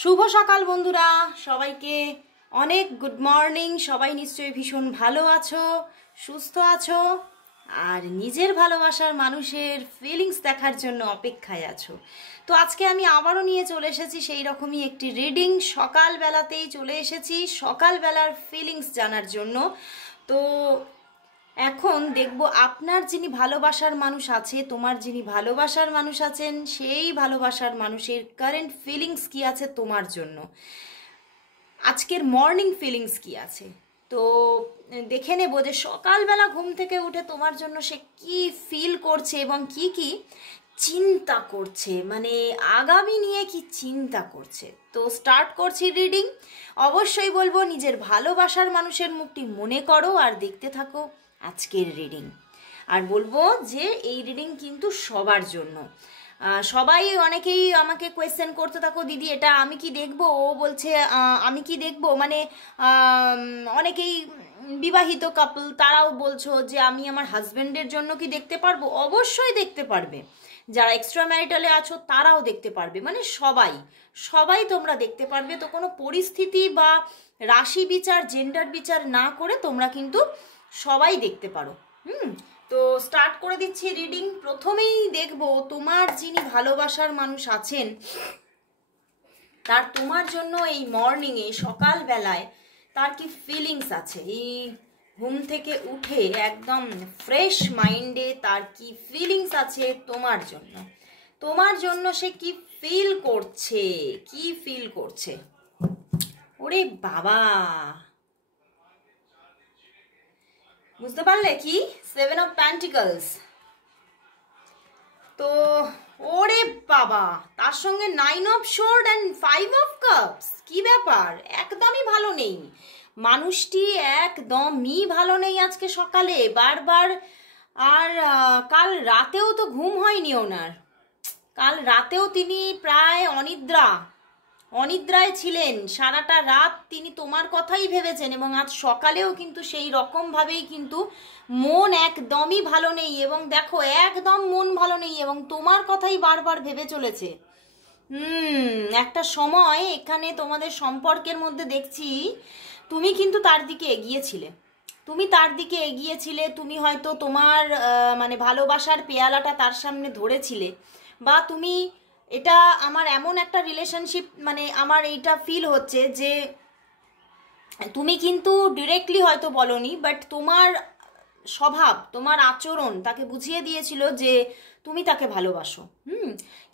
শুভ সকাল বন্ধুরা, সবাইকে অনেক গুড মর্নিং। সবাই নিশ্চয়ই ভীষণ ভালো আছো, সুস্থ আছো আর নিজের ভালোবাসার মানুষের ফিলিংস দেখার জন্য অপেক্ষায় আছো। তো আজকে আমি আবারও নিয়ে চলে এসেছি সেই রকমই একটি রিডিং। সকালবেলাতেই চলে এসেছি সকালবেলার ফিলিংস জানার জন্য। তো এখন দেখব আপনার যিনি ভালোবাসার মানুষ আছে, তোমার যিনি ভালোবাসার মানুষ আছেন, সেই ভালোবাসার মানুষের কারেন্ট ফিলিংস কি আছে তোমার জন্য, আজকের মর্নিং ফিলিংস কি আছে। তো দেখে নেব যে সকালবেলা ঘুম থেকে উঠে তোমার জন্য সে কি ফিল করছে এবং কি কি চিন্তা করছে, মানে আগামী নিয়ে কি চিন্তা করছে। তো স্টার্ট করছি রিডিং। অবশ্যই বলবো নিজের ভালোবাসার মানুষের মুখটি মনে করো আর দেখতে থাকো আজকের রিডিং। আর বলবো যে এই রিডিং কিন্তু সবার জন্য। সবাই অনেকেই আমাকে কোয়েশ্চেন করতে থাকো, দিদি এটা আমি কি দেখবো, ও বলছে আমি কি দেখবো, মানে অনেকেই বিবাহিত কাপল তারাও বলছো যে আমি আমার হাজব্যান্ডের জন্য কি দেখতে পারবো। অবশ্যই দেখতে পারবে, যারা এক্সট্রা ম্যারিটালে আছো তারাও দেখতে পারবে, মানে সবাই সবাই তোমরা দেখতে পারবে। তো কোনো পরিস্থিতি বা রাশি বিচার জেন্ডার বিচার না করে তোমরা কিন্তু সবাই দেখতে পারো। তো স্টার্ট করে দিচ্ছি রিডিং। প্রথমেই দেখব তোমার যিনি ভালোবাসার মানুষ আছেন তার তোমার জন্য এই মর্নিংয়ে সকালবেলায় তার কি ফিলিংস আছে, এই ঘুম থেকে উঠে একদম ফ্রেশ মাইন্ডে তার কি ফিলিংস আছে তোমার জন্য। তোমার জন্য সে কি ফিল করছে, কি ফিল করছে। ওরে বাবা, বুঝতে পারলে কি 7 অফ পেন্টিকলস। তো ওরে বাবা, তার সঙ্গে 9 of sword and 5 of cups. কি ব্যাপার, একদমই ভালো নেই মানুষটি, একদমই ভালো নেই আজকে সকালে বারবার। আর কাল রাতেও তো ঘুম হয়নি ওনার, কাল রাতেও তিনি প্রায় অনিদ্রায় ছিলেন। সারাটা রাত তিনি তোমার কথাই ভেবেছেন এবং আজ সকালেও কিন্তু সেই রকম ভাবেই কিন্তু মন একদমই ভালো নেই। এবং দেখো একদম মন ভালো নেই এবং তোমার কথাই বারবার ভেবে চলেছে। একটা সময় এখানে তোমাদের সম্পর্কের মধ্যে দেখছি তুমি কিন্তু তার দিকে এগিয়েছিলে, তুমি হয়তো তোমার মানে ভালোবাসার পেয়ালাটা তার সামনে ধরেছিলে, বা তুমি এটা আমার এমন একটা রিলেশনশিপ, মানে আমার এইটা ফিল হচ্ছে যে তুমি কিন্তু ডিরেক্টলি হয়তো বলনি, বাট তোমার স্বভাব তোমার আচরণ তাকে বুঝিয়ে দিয়েছিল যে তুমি তাকে ভালোবাসো।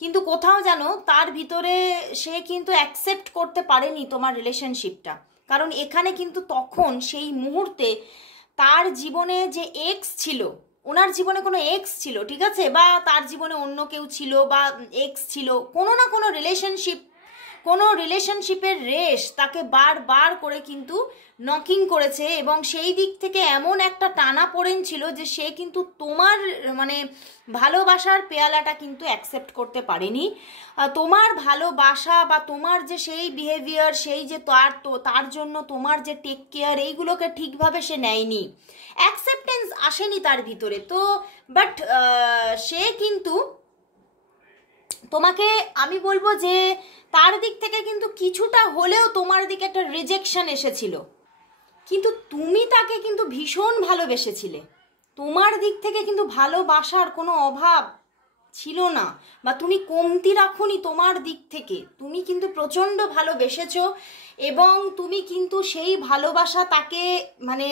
কিন্তু কোথাও যেন তার ভিতরে সে কিন্তু অ্যাকসেপ্ট করতে পারেনি তোমার রিলেশনশিপটা। কারণ এখানে কিন্তু তখন সেই মুহূর্তে তার জীবনে যে এক্স ছিল, ওনার জীবনে কোনো এক্স ছিল, ঠিক আছে, বা তার জীবনে অন্য কেউ ছিল বা এক্স ছিল, কোনো না কোনো রিলেশনশিপের রেশ তাকে বারবার করে কিন্তু নকিং করেছে। এবং সেই দিক থেকে এমন একটা টানা পড়েন ছিল যে সে কিন্তু তোমার মানে ভালোবাসার পেয়ালাটা কিন্তু অ্যাকসেপ্ট করতে পারেনি। তোমার ভালোবাসা বা তোমার যে সেই বিহেভিয়ার, সেই যে তার জন্য তোমার যে টেক কেয়ার, এইগুলোকে ঠিকভাবে সে নেয়নি, অ্যাকসেপ্টেন্স আসেনি তার ভিতরে। তো বাট সে কিন্তু তোমাকে, আমি বলবো যে তার দিক থেকে কিন্তু কিছুটা হলেও তোমার দিকে একটা রিজেকশন এসেছিল, কিন্তু তুমি তাকে কিন্তু ভীষণ ভালোবেসেছিলে। তোমার দিক থেকে কিন্তু ভালোবাসার কোনো অভাব ছিল না, বা তুমি কমতি রাখোনি তোমার দিক থেকে, তুমি কিন্তু প্রচণ্ড ভালোবেসেছো। এবং তুমি কিন্তু সেই ভালোবাসা তাকে মানে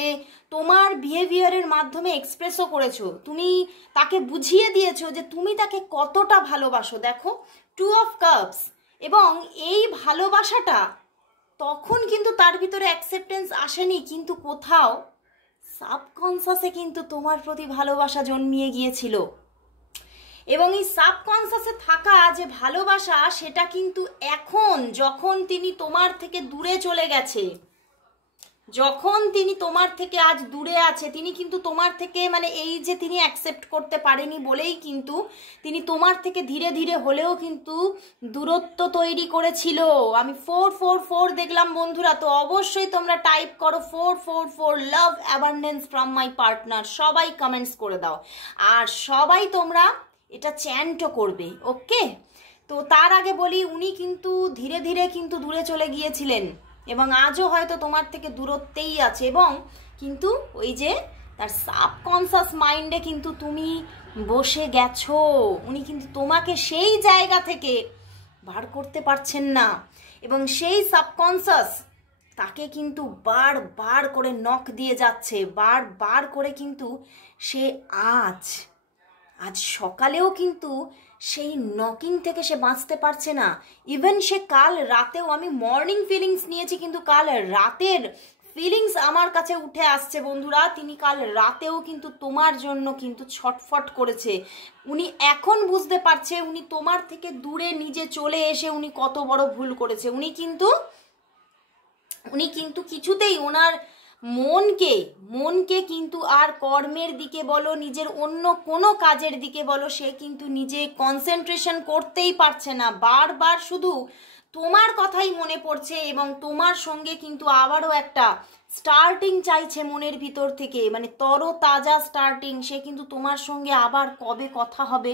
তোমার বিহেভিয়ারের মাধ্যমে এক্সপ্রেসও করেছো, তুমি তাকে বুঝিয়ে দিয়েছো যে তুমি তাকে কতটা ভালোবাসো। দেখো 2 অফ কাপস, এবং এই ভালোবাসাটা তখন কিন্তু তার ভিতরে অ্যাকসেপ্টেন্স আসেনি, কিন্তু কোথাও সাবকনসাসে কিন্তু তোমার প্রতি ভালোবাসা জন্মিয়ে গিয়েছিল। এবং এই সাবকনসাসে থাকা যে ভালোবাসা, সেটা কিন্তু এখন যখন তিনি তোমার থেকে দূরে চলে গেছে, যখন তিনি তোমার থেকে আজ দূরে আছে, তিনি কিন্তু তোমার থেকে মানে এই যে তিনি অ্যাকসেপ্ট করতে পারেনি বলেই কিন্তু তিনি তোমার থেকে ধীরে ধীরে হলেও কিন্তু দূরত্ব তৈরি করেছিল। আমি 444 দেখলাম বন্ধুরা, তো অবশ্যই তোমরা টাইপ করো 444 লাভ অ্যাবান্ডেন্স ফ্রম মাই পার্টনার, সবাই কমেন্টস করে দাও আর সবাই তোমরা এটা চ্যান্টও করবে। ওকে, তো তার আগে বলি, উনি কিন্তু ধীরে ধীরে কিন্তু দূরে চলে গিয়েছিলেন এবং আজও হয়তো তোমার থেকে দূরত্বেই আছে, এবং কিন্তু ওই যে তার সাবকনসিয়াস মাইন্ডে কিন্তু তুমি বসে গেছো। উনি কিন্তু তোমাকে সেই জায়গা থেকে বার করতে পারছেন না, এবং সেই সাবকনসিয়াস তাকে কিন্তু বারবার করে নক দিয়ে যাচ্ছে, বারবার করে কিন্তু সে আজ সকালেও কিন্তু সেই নকিং থেকে সে বাঁচতে পারছে না। ইভেন সে কাল রাতেও, আমি মর্নিং ফিলিংস নিয়েছি কিন্তু কাল রাতের ফিলিংস আমার কাছে উঠে আসছে বন্ধুরা, তিনি কাল রাতেও কিন্তু তোমার জন্য কিন্তু ছটফট করেছে। উনি এখন বুঝতে পারছে উনি তোমার থেকে দূরে নিজে চলে এসে উনি কত বড় ভুল করেছে। উনি কিন্তু কিছুতেই ওনার মনকে কিন্তু আর কর্মের দিকে বলো, নিজের অন্য কোনো কাজের দিকে বলো, সে কিন্তু নিজে কনসেন্ট্রেশন করতেই পারছে না। বারবার শুধু তোমার কথাই মনে পড়ছে, এবং তোমার সঙ্গে কিন্তু আবারও একটা স্টার্টিং চাইছে মনের ভিতর থেকে, মানে তরতাজা স্টার্টিং। সে কিন্তু তোমার সঙ্গে আবার কবে কথা হবে,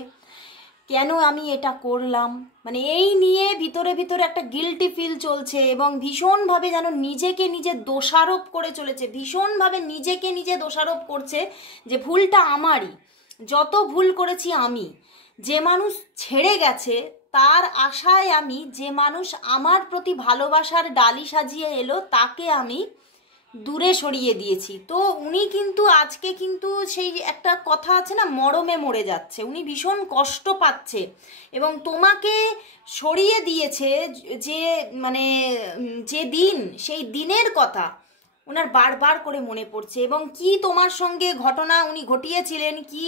কেন আমি এটা করলাম, মানে এই নিয়ে ভিতরে ভিতরে একটা গিল্টি ফিল চলছে, এবং ভীষণভাবে যেন নিজেকে নিজে দোষারোপ করে চলেছে, ভীষণভাবে নিজেকে নিজে দোষারোপ করছে যে ভুলটা আমারই, যত ভুল করেছি আমি। যে মানুষ ছেড়ে গেছে তার আশায় আমি, যে মানুষ আমার প্রতি ভালোবাসার ডালি সাজিয়ে এলো তাকে আমি দূরে সরিয়ে দিয়েছি। তো উনি কিন্তু আজকে কিন্তু সেই একটা কথা আছে না, মরমে মরে যাচ্ছে, উনি ভীষণ কষ্ট পাচ্ছে, এবং তোমাকে সরিয়ে দিয়েছে যে মানে যে দিন, সেই দিনের কথা ওনার বারবার করে মনে পড়ছে, এবং কি তোমার সঙ্গে ঘটনা উনি ঘটিয়েছিলেন, কি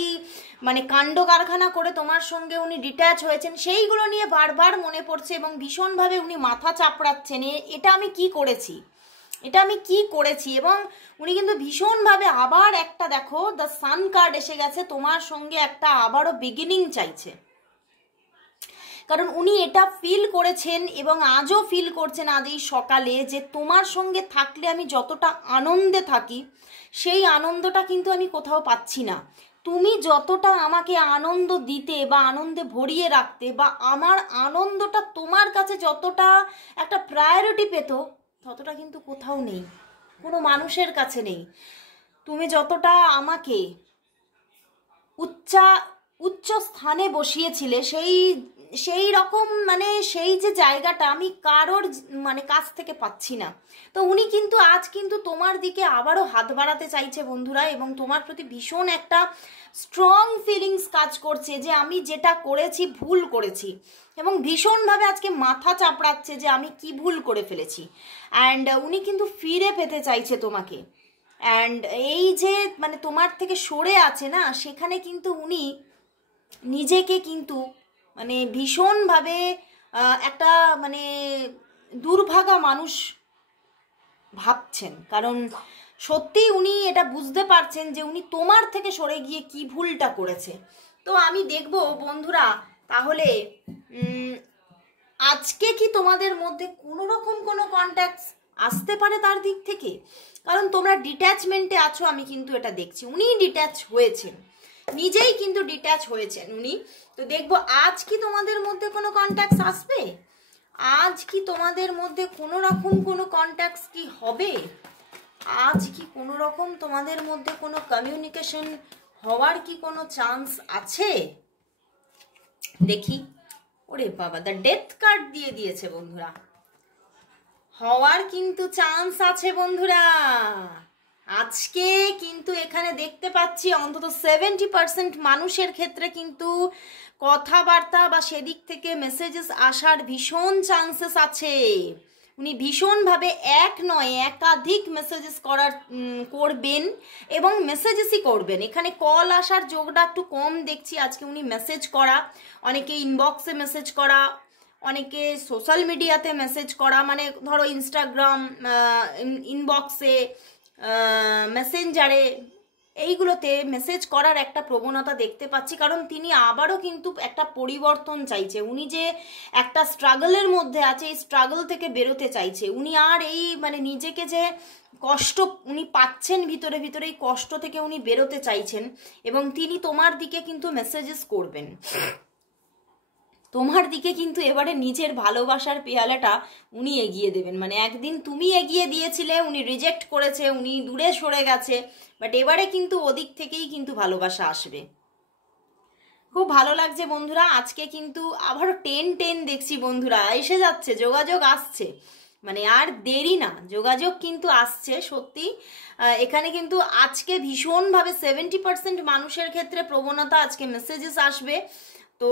মানে কাণ্ড কারখানা করে তোমার সঙ্গে উনি ডিট্যাচ হয়েছেন, সেইগুলো নিয়ে বারবার মনে পড়ছে, এবং ভীষণভাবে উনি মাথা চাপড়াচ্ছেন এটা আমি কি করেছি। এবং উনি কিন্তু ভীষণভাবে আবার একটা, দেখো দ্য সান কার্ড এসে গেছে, তোমার সঙ্গে একটা আবারও বিগিনিং চাইছে, কারণ উনি এটা ফিল করেছেন এবং আজও ফিল করছেন আজ এই সকালে, যে তোমার সঙ্গে থাকলে আমি যতটা আনন্দে থাকি সেই আনন্দটা কিন্তু আমি কোথাও পাচ্ছি না। তুমি যতটা আমাকে আনন্দ দিতে বা আনন্দে ভরিয়ে রাখতে, বা আমার আনন্দটা তোমার কাছে যতটা একটা প্রায়োরিটি পেত, ততটা কিন্তু কোথাও নেই, কোনো মানুষের কাছে নেই। তুমি যতটা আমাকে উচ্চ স্থানে বসিয়েছিলে, সেই রকম মানে সেই যে জায়গাটা আমি কারোর মানে কাছ থেকে পাচ্ছি না। তো উনি কিন্তু আজ কিন্তু তোমার দিকে আবারও হাত বাড়াতে চাইছে বন্ধুরা, এবং তোমার প্রতি ভীষণ একটা স্ট্রং ফিলিংস কাজ করছে যে আমি যেটা করেছি ভুল করেছি, এবং ভীষণভাবে আজকে মাথা চাপড়াচ্ছে যে আমি কি ভুল করে ফেলেছি। অ্যান্ড উনি কিন্তু ফিরে পেতে চাইছে তোমাকে, অ্যান্ড এই যে মানে তোমার থেকে সরে আছে না, সেখানে কিন্তু উনি নিজেকে কিন্তু মানে ভীষণভাবে একটা মানে দুর্ভাগা মানুষ ভাবছেন, কারণ সত্যি উনি এটা বুঝতে পারছেন যে উনি তোমার থেকে সরে গিয়ে কি ভুলটা করেছে। তো আমি দেখব বন্ধুরা, তাহলে আজকে কি তোমাদের মধ্যে কোনো রকম কোনো কন্ট্যাক্টস আসতে পারে তার দিক থেকে, কারণ তোমরা ডিট্যাচমেন্টে আছো, আমি কিন্তু এটা দেখছি। উনি ডিট্যাচ হয়েছেন, নিজেই কিন্তু ডিট্যাচ হয়েছেন উনি। তো দেখবো আজ কি তোমাদের মধ্যে কোনো কন্ট্যাক্টস আসবে, আজ কি তোমাদের মধ্যে কোনো রকম কোনো কন্ট্যাক্টস কি হবে, আজ কি কোনো রকম তোমাদের মধ্যে কোনো কমিউনিকেশন হওয়ার কি কোনো চান্স আছে। দেখি, ওরে বাবা, দ্য ডেথ কার্ড দিয়ে দিয়েছে বন্ধুরা, হওয়ার কিন্তু চান্স আছে বন্ধুরা। আজকে কিন্তু এখানে দেখতে পাচ্ছি অন্তত 70% মানুষের ক্ষেত্রে কিন্তু কথাবার্তা বা সেদিক থেকে মেসেজেস আসার ভীষণ চান্সেস আছে। উনি ভীষণভাবে এক নয় একাধিক মেসেজেস করবেন, এবং মেসেজেসই করবেন। এখানে কল আসার যোগটা একটু কম দেখছি আজকে। উনি মেসেজ করা, অনেকে ইনবক্সে মেসেজ করা, অনেকে সোশ্যাল মিডিয়াতে মেসেজ করা, মানে ধরো ইনস্টাগ্রাম ইনবক্সে, মেসেঞ্জারে, এইগুলোতে মেসেজ করার একটা প্রবণতা দেখতে পাচ্ছি, কারণ তিনি আবারও কিন্তু একটা পরিবর্তন চাইছে। উনি যে একটা স্ট্রাগলের মধ্যে আছে, এই স্ট্রাগল থেকে বেরোতে চাইছে উনি, আর এই মানে নিজেকে যে কষ্ট উনি পাচ্ছেন ভিতরে ভিতরে, এই কষ্ট থেকে উনি বেরোতে চাইছেন, এবং তিনি তোমার দিকে কিন্তু মেসেজেস করবেন। তোমার দিকে কিন্তু এবারে নিজের ভালোবাসার পেয়ালাটা উনি এগিয়ে দেবেন। মানে একদিন তুমি এগিয়ে দিয়েছিলে, উনি রিজেক্ট করেছে, উনি দূরে সরে গেছে, বাট এবারে কিন্তু ওদিক থেকেই কিন্তু ভালোবাসা আসবে। খুব ভালো লাগছে বন্ধুরা। আজকে কিন্তু আবারও 10 দেখছি বন্ধুরা, এসে যাচ্ছে, যোগাযোগ আসছে, মানে আর দেরি না, যোগাযোগ কিন্তু আসছে সত্যি। এখানে কিন্তু আজকে ভীষণভাবে 70% মানুষের ক্ষেত্রে প্রবণতা আজকে মেসেজেস আসবে। তো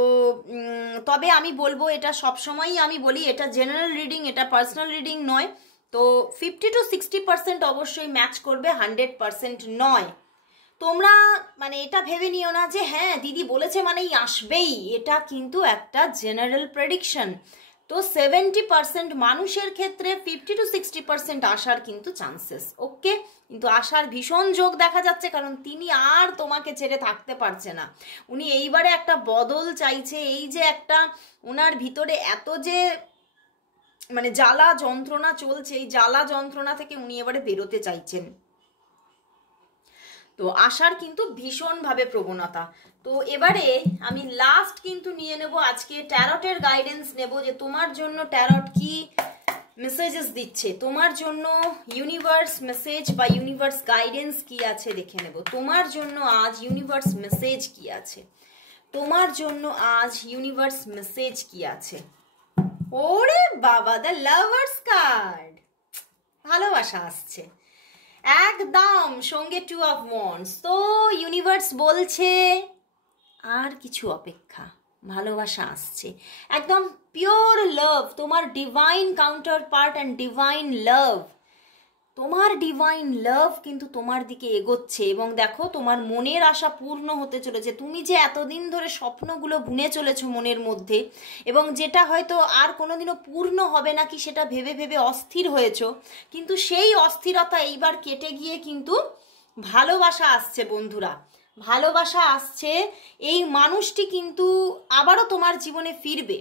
তবে আমি বলবো, এটা সবসময়ই আমি বলি, এটা জেনারেল রিডিং, এটা পার্সোনাল রিডিং নয়। তো 50 to 60% অবশ্যই ম্যাচ করবে, 100% নয়। তোমরা মানে এটা ভেবে নিও না যে হ্যাঁ দিদি বলেছে মানেই আসবেই, এটা কিন্তু একটা জেনারেল প্রেডিকশন। তো 70% মানুষের ক্ষেত্রে 50 to 60% আসার কিন্তু চান্সেস, ওকে। কিন্তু আসার ভীষণ যোগ দেখা যাচ্ছে, কারণ তিনি আর তোমাকে ছেড়ে থাকতে পারছে না। উনি এইবারে একটা বদল চাইছে। এই যে একটা ওনার ভিতরে এত যে মানে জ্বালা যন্ত্রণা চলছে, এই জ্বালা যন্ত্রণা থেকে উনি এবারে বেরোতে চাইছেন। তো আসার কিন্তু ভীষণভাবে প্রবণতা। তো এবারে আমি লাস্ট কিন্তু নিয়ে নেব, আজকে ট্যারটের গাইডেন্স নেব, যে তোমার জন্য ট্যারট কি মেসেজেস দিচ্ছে, তোমার জন্য ইউনিভার্স মেসেজ বা ইউনিভার্স গাইডেন্স কি আছে দেখে নেব। তোমার জন্য আজ ইউনিভার্স মেসেজ কি আছে, তোমার জন্য আজ ইউনিভার্স মেসেজ কি আছে। ওরে বাবা, দ্য লাভার্স কার্ড, ভালোবাসা আসছে একদম সঙ্গে 2 of wands। তো ইউনিভার্স বলছে আর কিছু অপেক্ষা, ভালোবাসা আসছে, একদম পিওর লাভ, তোমার divine counter part and divine লাভ, তোমার ডিভাইন লাভ কিন্তু তোমার দিকে এগোচ্ছে। এবং দেখো তোমার মনের আশা পূর্ণ হতে চলেছে। তুমি যে এতদিন ধরে স্বপ্নগুলো বুনে চলেছো মনের মধ্যে, এবং যেটা হয়তো আর কোনোদিনও পূর্ণ হবে নাকি সেটা ভেবে ভেবে অস্থির হয়েছো, কিন্তু সেই অস্থিরতা এইবার কেটে গিয়ে কিন্তু ভালোবাসা আসছে বন্ধুরা, ভালোবাসা আসছে। এই মানুষটি কিন্তু আবারও তোমার জীবনে ফিরবে,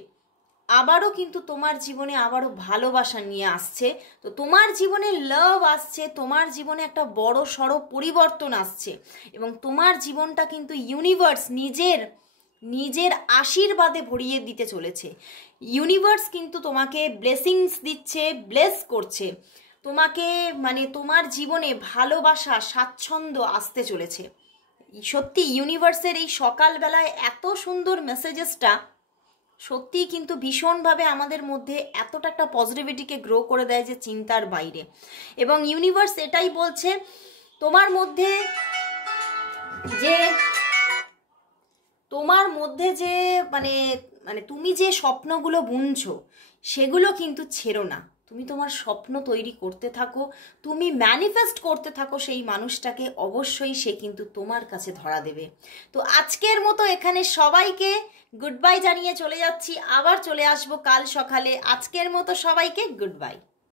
আবারও কিন্তু তোমার জীবনে আবারও ভালোবাসা নিয়ে আসছে। তো তোমার জীবনে লাভ আসছে, তোমার জীবনে একটা বড় সড় পরিবর্তন আসছে, এবং তোমার জীবনটা কিন্তু ইউনিভার্স নিজের আশীর্বাদে ভরিয়ে দিতে চলেছে। ইউনিভার্স কিন্তু তোমাকে ব্লেসিংস দিচ্ছে, ব্লেস করছে তোমাকে, মানে তোমার জীবনে ভালোবাসা স্বাচ্ছন্দ্য আসতে চলেছে। সত্যি ইউনিভার্সের এই সকালবেলায় এত সুন্দর মেসেজেসটা সত্যিই কিন্তু ভীষণভাবে আমাদের মধ্যে এতটা একটা পজিটিভিটিকে গ্রো করে দেয় যে চিন্তার বাইরে। এবং ইউনিভার্স এটাই বলছে, তোমার মধ্যে যে মানে মানে তুমি যে স্বপ্নগুলো বুনছো সেগুলো কিন্তু ছেড়ো না, তুমি তোমার স্বপ্ন তৈরি করতে থাকো, তুমি ম্যানিফেস্ট করতে থাকো সেই মানুষটাকে, অবশ্যই সে কিন্তু তোমার কাছে ধরা দেবে। তো আজকের মতো এখানে সবাইকে গুড বাই জানিয়ে চলে যাচ্ছি, আবার চলে আসবো কাল সকালে। আজকের মতো সবাইকে গুড বাই।